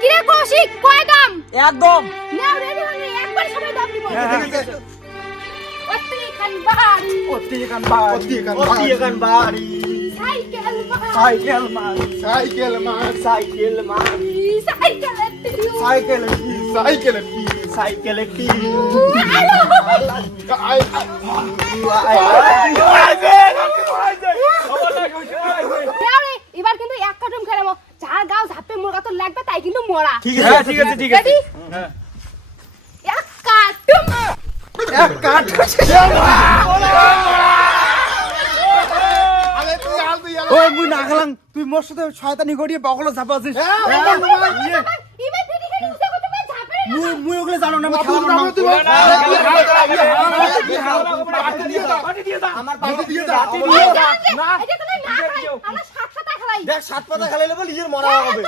কিরে কৌশিক কয় দাম? একদম নাও রেডি হলে একবার সবাই দাম দিব। অতিখান বাড়ি সাইকেল এবার কিন্তু এক কাটুম খেলাবো, যার গাও ঝাপে মুরগা তো লাগবে তাই কিন্তু মরা। ঠিক আছে ঠিক আছে ঠিক আছে এক কাটুম ওই মুই না গেলাম, তুই মোর সাথে শয়তানি করিয়ে বগল ঝাপাছিস। মুই ওগুলো জানো না, সাত পাতা খেলাইলে বল ইয়ের মরা হবে।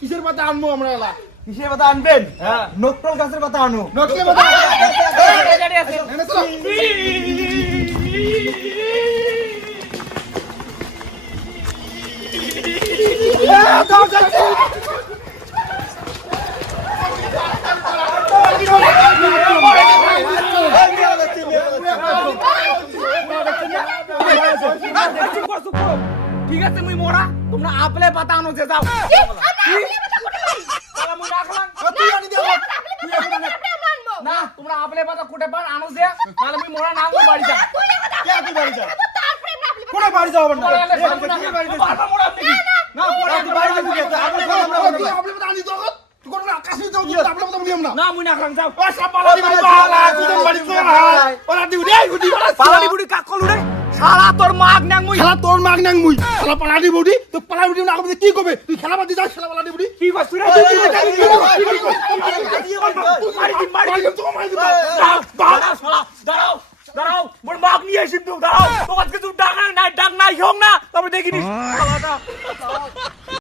কিসের পাতা আনবো আমরা? কিসের পাতা আনবেন? নকটল গাছের পাতা আনো। নকলের পাতা ঠিক আছে মুই মরা, তোমরা আপলে পাতা আনো যে যাও। না তোমরা আপলে পাতা কুটে পান আনো যে, তাহলে মুই মরা না বাড়ি যা। কোন বাড়ি যাও না? না মুই না খান যাও। পালানি বুড়ি কাক কলু রে, শালা তোর মাগ নাং মুই। খেলা তোর মাগ নাং মুই খেলা পালাডি বউডি তো পালাডি বউডি না কি করবে? তুই খেলা বাদ দি যা, খেলা পালাডি বউডি কি করছিস রে? দাঁড়াও দাঁড়াও, মোর মাগ নিয়ে আসিন তো, দাঁড়াও। তোমার কিছু ডাক নাই হোক না, তবে দেখিনি।